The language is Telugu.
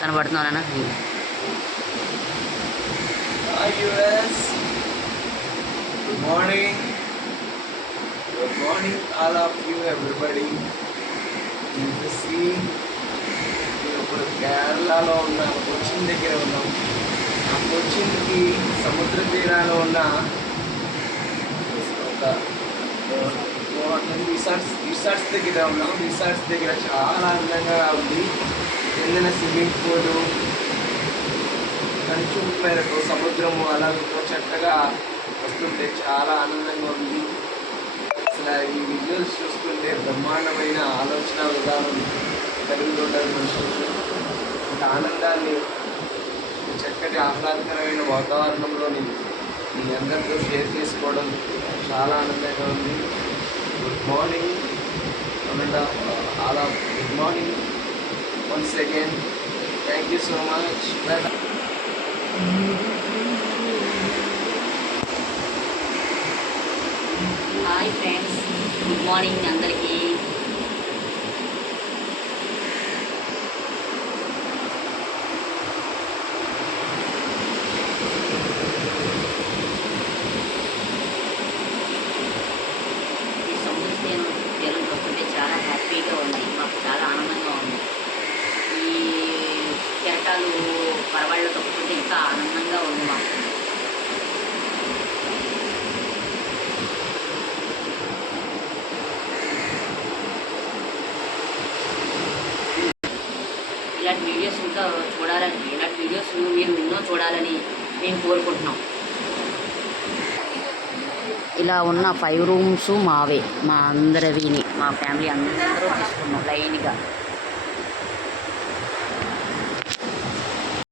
కనబడుతున్నానా? Good morning, good morning all of you everybody. ఇప్పుడు కేరళలో ఉన్న కొచ్చిన్ దగ్గర ఉన్నాం. ఆ కొచ్చిన్కి సముద్ర తీరాలో ఉన్న ఒక రిసార్ట్స్ దగ్గర ఉన్నాం. రిసార్ట్స్ దగ్గర చాలా అందంగా ఉంది. కిందన స్విమ్మింగ్ పూలు, కంచు మేరకు సముద్రము అలలతో చక్కగా వస్తుంటే చాలా ఆనందంగా ఉంది. అసలు ఈ విజువల్స్ చూస్తుంటే బ్రహ్మాండమైన ఆలోచన విధానం కలుగుతుంటుంది మనుషులకు. ఒక ఆనందాన్ని చక్కటి ఆహ్లాదకరమైన వాతావరణంలోని మీ అందరితో షేర్ చేసుకోవడం చాలా ఆనందంగా ఉంది. Good morning all of good morning once again. Thank you so much. Hi friends, good morning అందరికీ. ఈ సముద్ర తీరం చూస్తుంటే చాలా హ్యాపీగా ఉంది. మాకు చాలా ఆనందంగా ఉంది. ఈ కెరటాలు పరవాళ్ళు తొక్కుతుంటే ఇంకా ఆనందంగా ఉంది మాకు. ఇలాంటి వీడియోస్ ఇంకా చూడాలని, ఇలాంటి వీడియోస్ మీరు ఎన్నో చూడాలని మేము కోరుకుంటున్నాం. ఇలా ఉన్న 5 రూమ్స్ మావే, మా అందరివిని, మా ఫ్యామిలీ అందరూ తీసుకున్నాం లైన్గా.